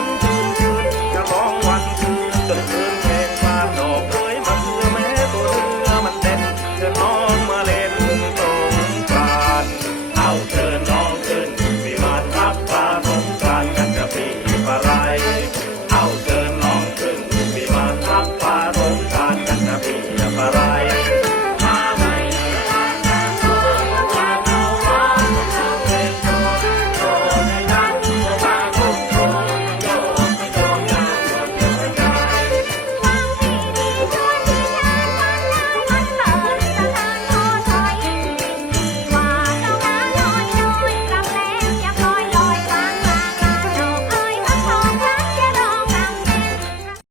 one.